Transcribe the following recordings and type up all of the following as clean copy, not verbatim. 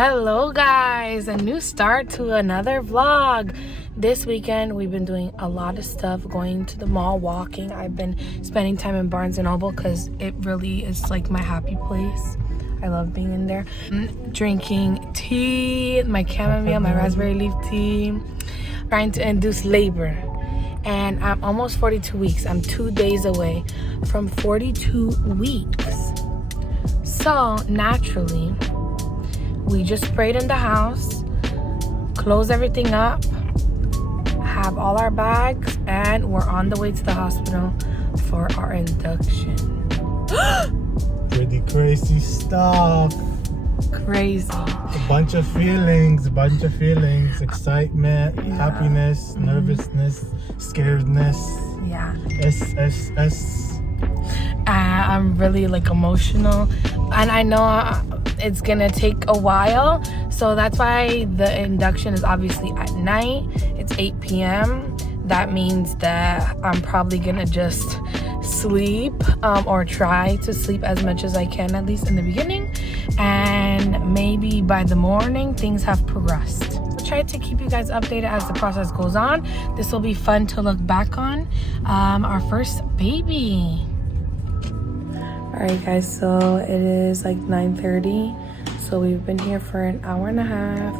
Hello guys, a new start to another vlog. This weekend we've been doing a lot of stuff, going to the mall, walking. I've been spending time in Barnes & Noble because it really is like my happy place. I love being in there. Drinking tea, my chamomile, my raspberry leaf tea, trying to induce labor. And I'm almost 42 weeks. I'm 2 days away from 42 weeks. So naturally, we just prayed in the house, close everything up, have all our bags, and we're on the way to the hospital for our induction. Pretty crazy stuff. Crazy. A bunch of feelings, excitement, happiness, nervousness, scaredness. Yeah. S. I'm really like emotional, and I know it's gonna take a while, so that's why the induction is obviously at night. It's 8 p.m. That means that I'm probably gonna just sleep or try to sleep as much as I can, at least in the beginning, and maybe by the morning things have progressed. I'll try to keep you guys updated as the process goes on. This will be fun to look back on. Our first baby. Alright guys, so it is like 9:30, so we've been here for an hour and a half.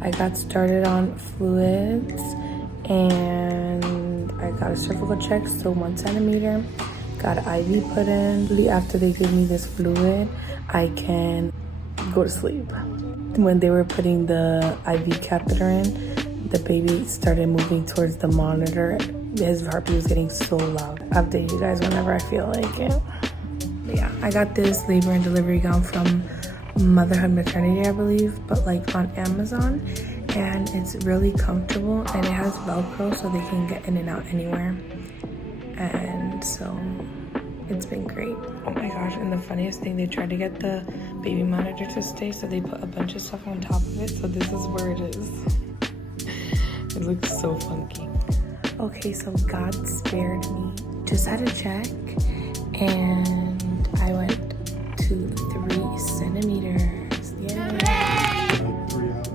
I got started on fluids and I got a cervical check, so 1 centimeter, got an IV put in. After they give me this fluid, I can go to sleep. When they were putting the IV catheter in, the baby started moving towards the monitor. His heartbeat was getting so loud. I'll update you guys whenever I feel like it. But yeah, I got this labor and delivery gown from Motherhood Maternity, I believe, but like on Amazon, and it's really comfortable and it has Velcro so they can get in and out anywhere, and so it's been great. Oh my gosh, and the funniest thing, they tried to get the baby monitor to stay, so they put a bunch of stuff on top of it, so this is where it is. It looks so funky. Okay, so God spared me. Just had a check and I went to 3 centimeters. Yay!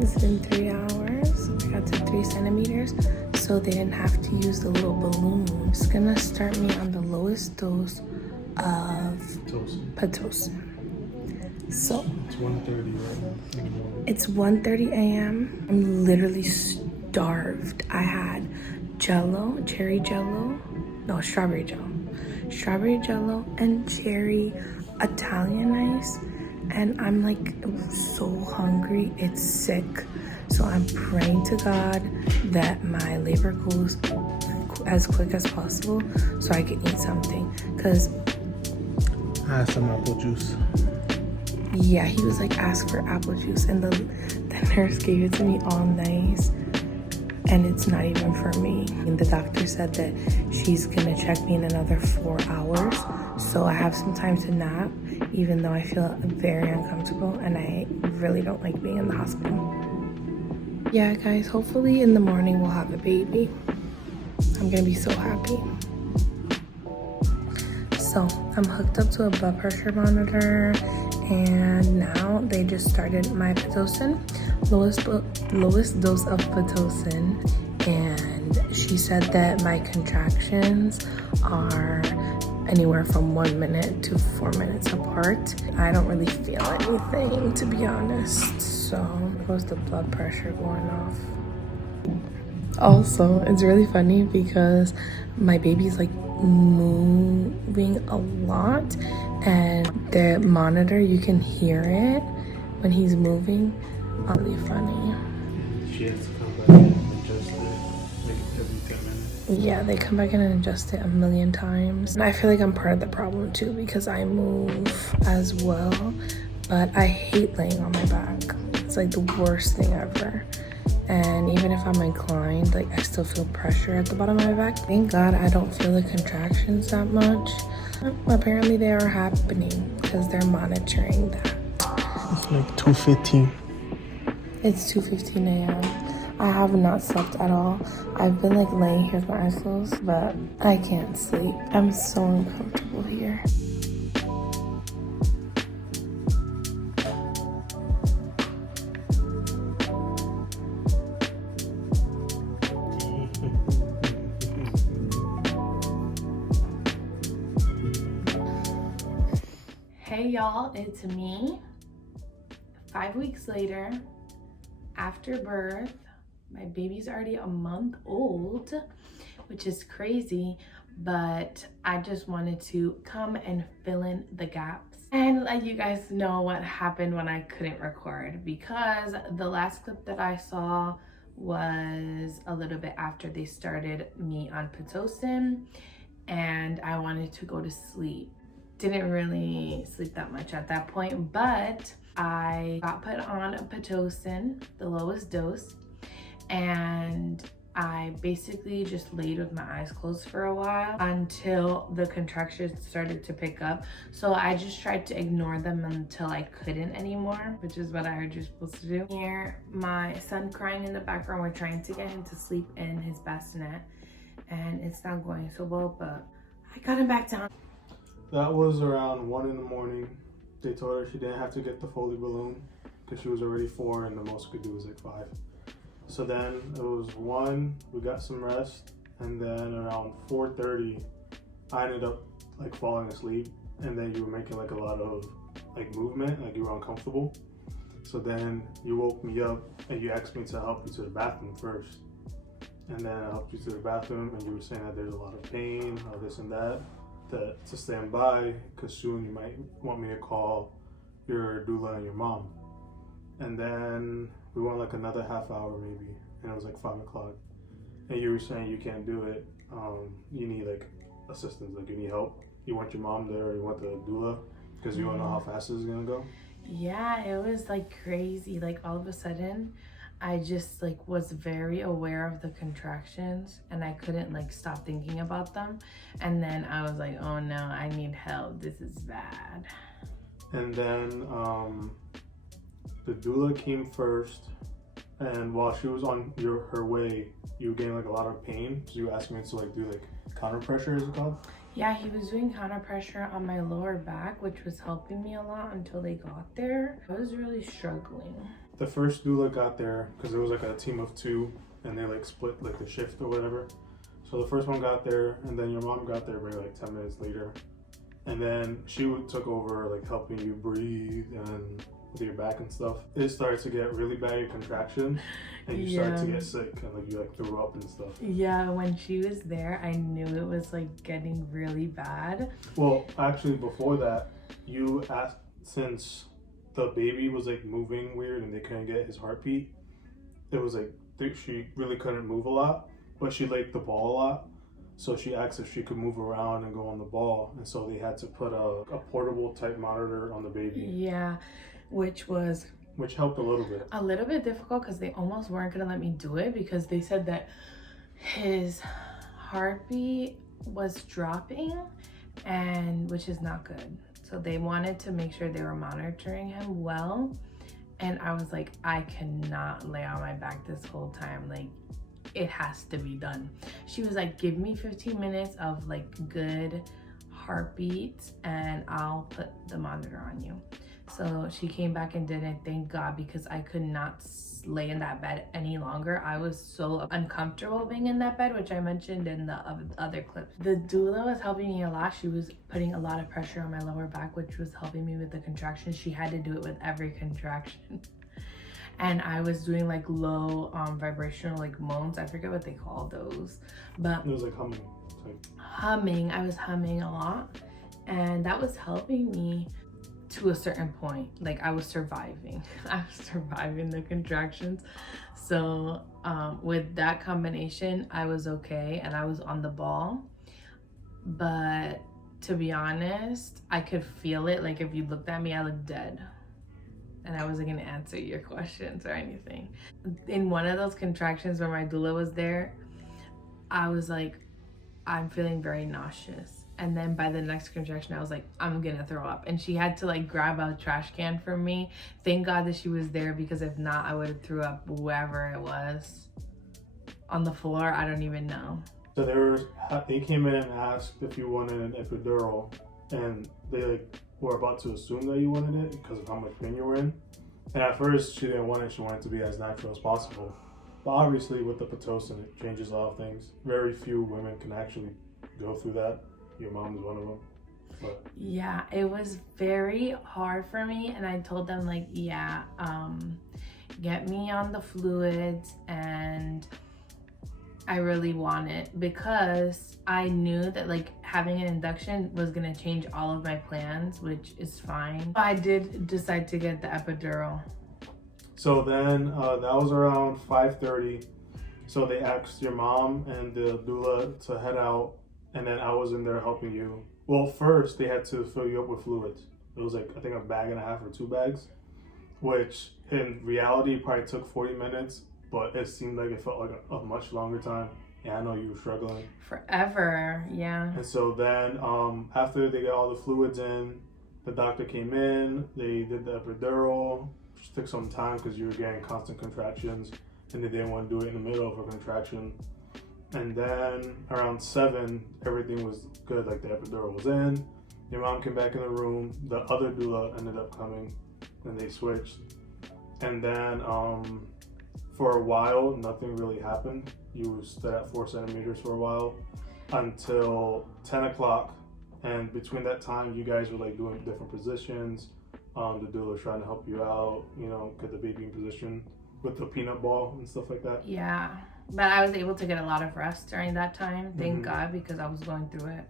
It's been 3 hours. I got to 3 centimeters, so they didn't have to use the little balloon. It's gonna start me on the lowest dose of Pitocin. So It's 1:30 right now. It's 1:30 a.m. I'm literally starved. I had Jello, cherry Jello, no, strawberry Jello, and cherry Italian ice, and I'm like so hungry, it's sick. So I'm praying to God that my labor goes as quick as possible so I can eat something, because I had some apple juice. yeah, he was like, ask for apple juice, and the nurse gave it to me all nice, and it's not even for me. And the doctor said that she's gonna check me in another 4 hours, so I have some time to nap, even though I feel very uncomfortable and I really don't like being in the hospital. Yeah guys, hopefully in the morning we'll have a baby. I'm gonna be so happy. So I'm hooked up to a blood pressure monitor, and now they just started my Pitocin, lowest dose of Pitocin, and she said that my contractions are anywhere from 1 minute to 4 minutes apart. I don't really feel anything, to be honest, so was the blood pressure going off. Also, it's really funny because my baby's like moving a lot, and the monitor, you can hear it when he's moving. Really funny. She has to come back and adjust it like every 10 minutes. Yeah, they come back in and adjust it a million times. And I feel like I'm part of the problem too, because I move as well, but I hate laying on my back. It's like the worst thing ever. And even if I'm inclined, like I still feel pressure at the bottom of my back. Thank God I don't feel the contractions that much. Apparently they are happening because they're monitoring that. It's like 2:15. It's 2:15 a.m. I have not slept at all. I've been like laying here with my eyes closed, but I can't sleep. I'm so uncomfortable here. y'all, it's me 5 weeks later after birth. My baby's already a month old, which is crazy, but I just wanted to come and fill in the gaps and let you guys know what happened when I couldn't record, because the last clip that I saw was a little bit after they started me on Pitocin, and I wanted to go to sleep. Didn't really sleep that much at that point, but I got put on Pitocin, the lowest dose, and I basically just laid with my eyes closed for a while until the contractions started to pick up. So I just tried to ignore them until I couldn't anymore, which is what I heard you're supposed to do. Here, my son crying in the background. We're trying to get him to sleep in his bassinet, and it's not going so well, but I got him back down. That was around 1 in the morning. They told her she didn't have to get the Foley balloon because she was already 4 and the most we could do was like 5. So then it was 1, we got some rest, and then around 4:30 I ended up like falling asleep, and then you were making like a lot of like movement, like you were uncomfortable. So then you woke me up and you asked me to help you to the bathroom first. And then I helped you to the bathroom, and you were saying that there's a lot of pain or this and that, to stand by because soon you might want me to call your doula and your mom. And then we went like another half hour maybe, and it was like 5 o'clock. And you were saying you can't do it. You need like assistance, like you need help. You want your mom there, or you want the doula, because you don't know how fast this is gonna go. Yeah, it was like crazy. Like all of a sudden, I just like was very aware of the contractions, and I couldn't like stop thinking about them. And then I was like, oh no, I need help. This is bad. And then the doula came first, and while she was on her way, you were getting like a lot of pain. So you were asking me to like do like counter pressure, is it called? Yeah, he was doing counter pressure on my lower back, which was helping me a lot until they got there. I was really struggling. The first doula got there because it was like a team of 2, and they like split like the shift or whatever. So the first one got there, and then your mom got there maybe like 10 minutes later. And then she took over like helping you breathe and with your back and stuff. It started to get really bad, your contractions, and you started to get sick, and like you like threw up and stuff. Yeah, when she was there, I knew it was like getting really bad. Well, actually before that, you asked, since the baby was like moving weird and they couldn't get his heartbeat, it was like she really couldn't move a lot, but she liked the ball a lot. So she asked if she could move around and go on the ball, and so they had to put a portable type monitor on the baby. Yeah, which helped a little bit. A little bit difficult because they almost weren't gonna let me do it because they said that his heartbeat was dropping, and which is not good. So they wanted to make sure they were monitoring him well, and I was like, I cannot lay on my back this whole time. Like, it has to be done. She was like, give me 15 minutes of like good heartbeats and I'll put the monitor on you. So she came back and did it, thank God, because I could not lay in that bed any longer. I was so uncomfortable being in that bed, which I mentioned in the other clip. The doula was helping me a lot. She was putting a lot of pressure on my lower back, which was helping me with the contractions. She had to do it with every contraction. And I was doing like low vibrational like moans. I forget what they call those, but it was like humming. Humming. I was humming a lot, and that was helping me to a certain point. Like I was surviving. I was surviving the contractions. So with that combination, I was okay, and I was on the ball. But to be honest, I could feel it. Like if you looked at me, I looked dead. And I wasn't gonna answer your questions or anything. In one of those contractions where my doula was there, I was like, I'm feeling very nauseous. And then by the next contraction, I was like, I'm gonna throw up. And she had to like grab a trash can from me. Thank God that she was there, because if not, I would have threw up wherever it was. On the floor, I don't even know. So they came in and asked if you wanted an epidural, and they like were about to assume that you wanted it because of how much pain you were in. And at first she didn't want it, she wanted it to be as natural as possible. But obviously with the Pitocin, it changes a lot of things. Very few women can actually go through that. Your mom is one of them. But yeah, it was very hard for me, and I told them like, yeah, get me on the fluids, and I really want it, because I knew that like having an induction was gonna change all of my plans, which is fine. I did decide to get the epidural. so then that was around 5:30. So they asked your mom and the doula to head out, and then I was in there helping you. Well, first they had to fill you up with fluids. It was like, I think, a bag and a half or 2 bags, which in reality probably took 40 minutes, but it seemed like it felt like a much longer time. Yeah, I know you were struggling. Forever, yeah. And so then after they got all the fluids in, the doctor came in, they did the epidural, which took some time because you were getting constant contractions, and they didn't want to do it in the middle of a contraction. And then around 7, everything was good, like the epidural was in, your mom came back in the room, the other doula ended up coming, and they switched. And then for a while, nothing really happened. You stood at 4 centimeters for a while until 10 o'clock. And between that time, you guys were like doing different positions. The doula was trying to help you out, you know, get the baby in position with the peanut ball and stuff like that. Yeah, but I was able to get a lot of rest during that time, thank God, because I was going through it.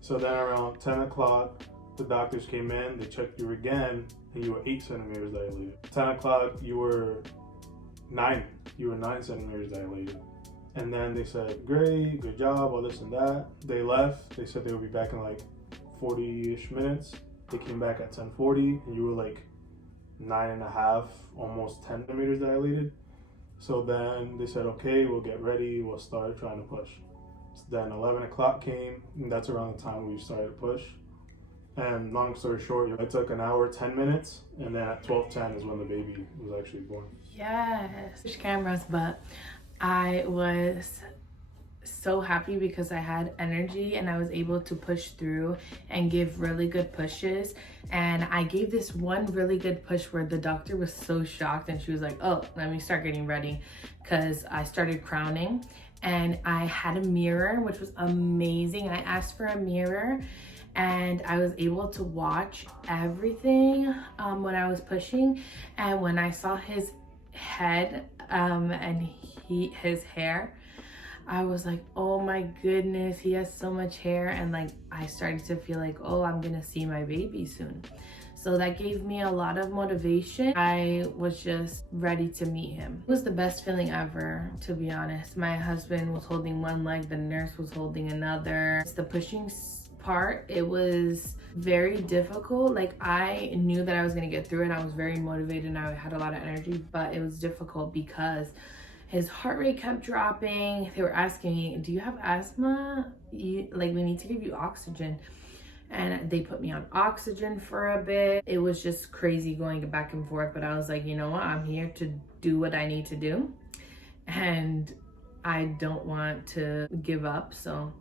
So then around 10 o'clock, the doctors came in, they checked you again, and you were 8 centimeters dilated. 10 o'clock, you were 9 centimeters dilated. And then they said, great, good job, all this and that. They left, they said they would be back in like 40-ish minutes. They came back at 10:40, and you were like 9.5, almost 10 centimeters dilated. So then they said, okay, we'll get ready, we'll start trying to push. So then 11 o'clock came, and that's around the time we started to push. And long story short, it took an hour, 10 minutes, and then at 12:10 is when the baby was actually born. Yes. There's cameras, but I was so happy because I had energy and I was able to push through and give really good pushes. And I gave this one really good push where the doctor was so shocked, and she was like, oh, let me start getting ready, because I started crowning and I had a mirror, which was amazing. I asked for a mirror and I was able to watch everything when I was pushing. And when I saw his head and his hair, I was like, oh my goodness, he has so much hair. And like, I started to feel like, oh, I'm gonna see my baby soon. So that gave me a lot of motivation. I was just ready to meet him. It was the best feeling ever, to be honest. My husband was holding one leg, the nurse was holding another. It's the pushing part, it was very difficult. Like, I knew that I was gonna get through it. I was very motivated and I had a lot of energy, but it was difficult because his heart rate kept dropping. They were asking me, do you have asthma? We need to give you oxygen. And they put me on oxygen for a bit. It was just crazy going back and forth, but I was like, you know what? I'm here to do what I need to do. And I don't want to give up. So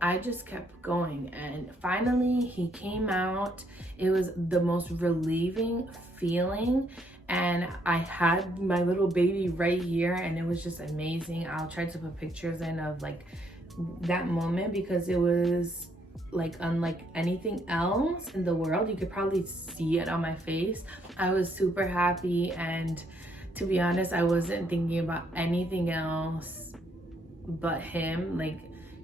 I just kept going. And finally he came out. It was the most relieving feeling. And I had my little baby right here, and it was just amazing. I'll try to put pictures in of like that moment, because it was like unlike anything else in the world. You could probably see it on my face. I was super happy, and to be honest, I wasn't thinking about anything else but him. Like,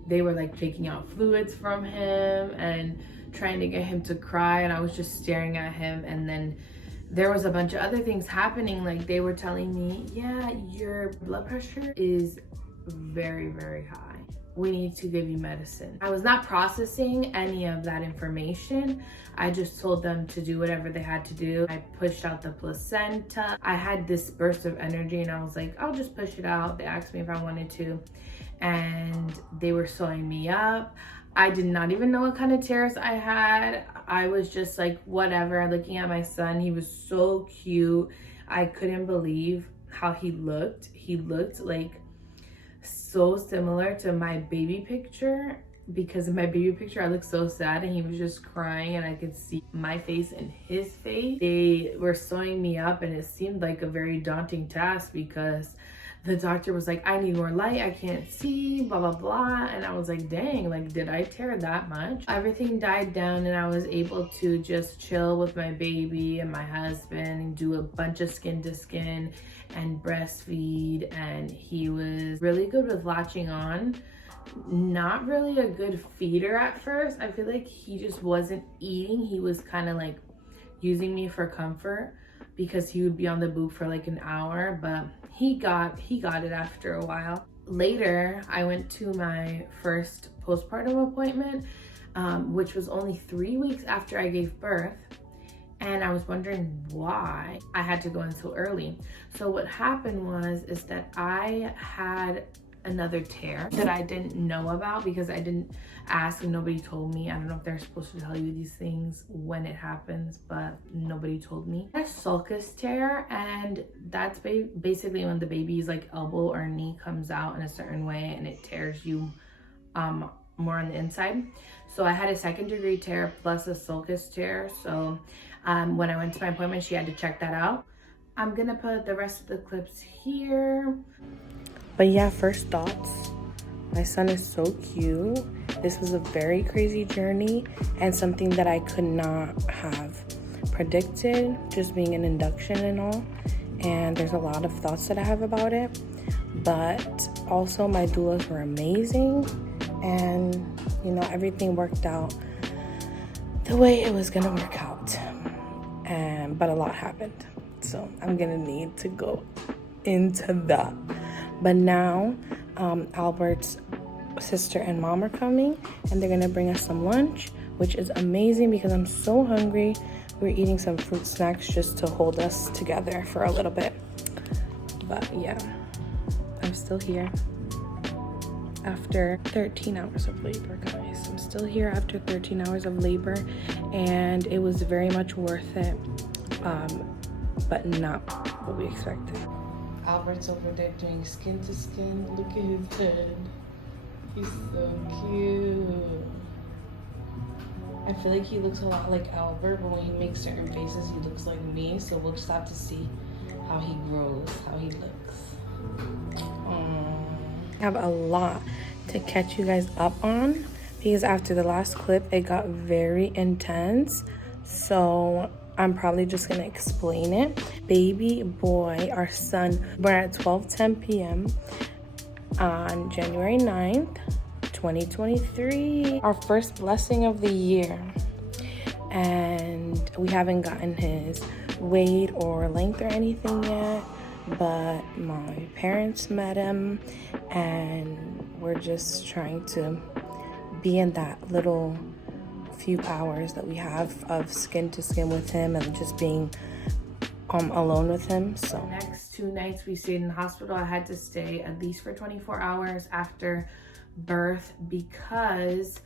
they were like taking out fluids from him and trying to get him to cry, and I was just staring at him. And then there was a bunch of other things happening. Like, they were telling me, yeah, your blood pressure is very, very high. We need to give you medicine. I was not processing any of that information. I just told them to do whatever they had to do. I pushed out the placenta. I had this burst of energy and I was like, I'll just push it out. They asked me if I wanted to, and they were sewing me up. I did not even know what kind of tears I had. I was just like, whatever, looking at my son. He was so cute. I couldn't believe how he looked. He looked like so similar to my baby picture, because in my baby picture I looked so sad and he was just crying, and I could see my face and his face. They were sewing me up, and it seemed like a very daunting task because the doctor was like, I need more light, I can't see, blah, blah, blah. And I was like, dang, like, did I tear that much? Everything died down and I was able to just chill with my baby and my husband and do a bunch of skin to skin and breastfeed. And he was really good with latching on. Not really a good feeder at first. I feel like he just wasn't eating. He was kind of like using me for comfort because he would be on the boob for like an hour, but he got it after a while. Later, I went to my first postpartum appointment, which was only 3 weeks after I gave birth. And I was wondering why I had to go in so early. So what happened is that I had another tear that I didn't know about because I didn't ask and nobody told me. I don't know if they're supposed to tell you these things when it happens, but nobody told me. A sulcus tear, and that's basically when the baby's like elbow or knee comes out in a certain way and it tears you more on the inside. So I had a 2nd-degree tear plus a sulcus tear. So when I went to my appointment, she had to check that out. I'm gonna put the rest of the clips here. But yeah, first thoughts. My son is so cute. This was a very crazy journey and something that I could not have predicted, just being an induction and all. And there's a lot of thoughts that I have about it. But also my doulas were amazing. And, you know, everything worked out the way it was gonna work out. But a lot happened. So I'm gonna need to go into that. But now Albert's sister and mom are coming and they're gonna bring us some lunch, which is amazing because I'm so hungry. We're eating some fruit snacks just to hold us together for a little bit. But yeah, I'm still here after 13 hours of labor, guys. I'm still here after 13 hours of labor and it was very much worth it, but not what we expected. Albert's over there doing skin to skin. Look at his head. He's so cute. I feel like he looks a lot like Albert, but when he makes certain faces, he looks like me. So we'll just have to see how he grows, how he looks. I have a lot to catch you guys up on because after the last clip, it got very intense. So I'm probably just gonna explain it. Baby boy, our son, born at 12:10 p.m. on January 9th, 2023. Our first blessing of the year. And we haven't gotten his weight or length or anything yet, but my parents met him and we're just trying to be in that little few hours that we have of skin to skin with him and just being alone with him. So next 2 nights we stayed in the hospital. I had to stay at least for 24 hours after birth because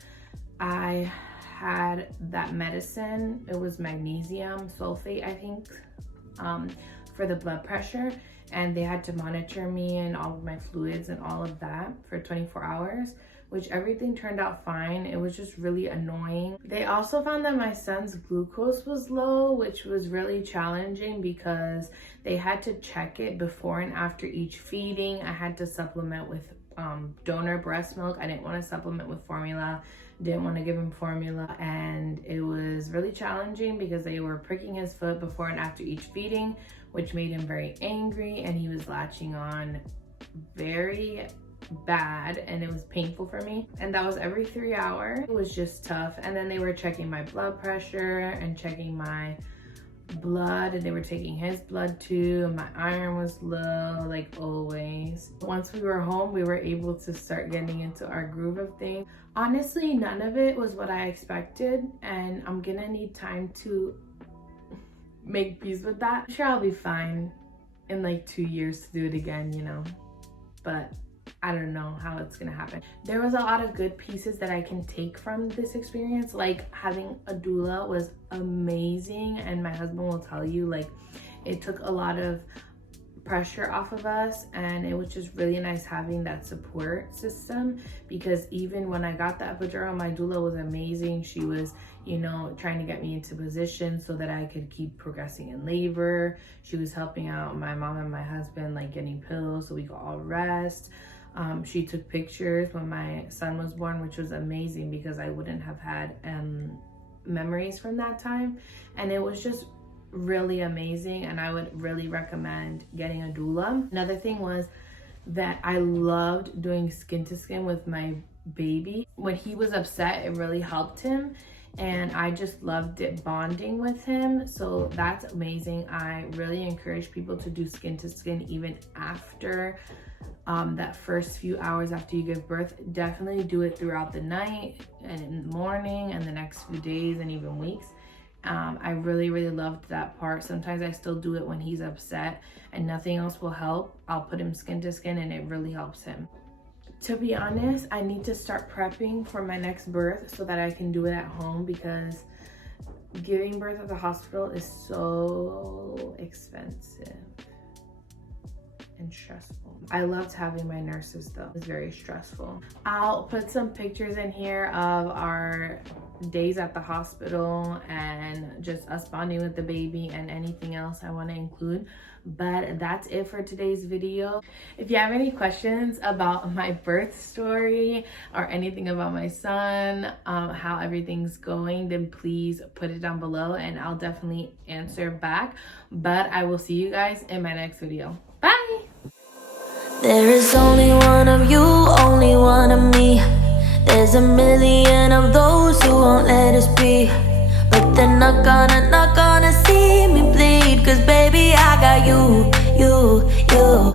I had that medicine. It was magnesium sulfate, I think, for the blood pressure, and they had to monitor me and all of my fluids and all of that for 24 hours, which everything turned out fine. It was just really annoying. They also found that my son's glucose was low, which was really challenging because they had to check it before and after each feeding. I had to supplement with donor breast milk. I didn't want to supplement with formula, didn't want to give him formula, and it was really challenging because they were pricking his foot before and after each feeding, which made him very angry, and he was latching on very bad and it was painful for me, and that was every 3 hours. It was just tough. And then they were checking my blood pressure and checking my blood, and they were taking his blood too, and my iron was low like always. Once we were home, we were able to start getting into our groove of things. Honestly, none of it was what I expected, and I'm gonna need time to make peace with that. I'm sure I'll be fine in like 2 years to do it again, you know, but I don't know how it's gonna happen. There was a lot of good pieces that I can take from this experience. Like having a doula was amazing, and my husband will tell you, like, it took a lot of pressure off of us, and it was just really nice having that support system, because even when I got the epidural, my doula was amazing. She was, you know, trying to get me into position so that I could keep progressing in labor. She was helping out my mom and my husband, like getting pills so we could all rest. She took pictures when my son was born, which was amazing because I wouldn't have had memories from that time. And it was just really amazing, and I would really recommend getting a doula. Another thing was that I loved doing skin to skin with my baby. When he was upset, it really helped him, and I just loved it bonding with him. So that's amazing. I really encourage people to do skin to skin even after that first few hours after you give birth. Definitely do it throughout the night and in the morning and the next few days and even weeks. I really loved that part. Sometimes I still do it when he's upset and nothing else will help. I'll put him skin to skin and it really helps him. To be honest, I need to start prepping for my next birth so that I can do it at home, because giving birth at the hospital is so expensive and stressful. I loved having my nurses though. It was very stressful. I'll put some pictures in here of our days at the hospital and just us bonding with the baby and anything else I want to include. But that's it for today's video. If you have any questions about my birth story or anything about my son, how everything's going, then please put it down below and I'll definitely answer back. But I will see you guys in my next video. Bye! There is only one of you, only one of me. There's a million of those who won't let us be, but they're not gonna see me bleed. 'Cause baby, I got you.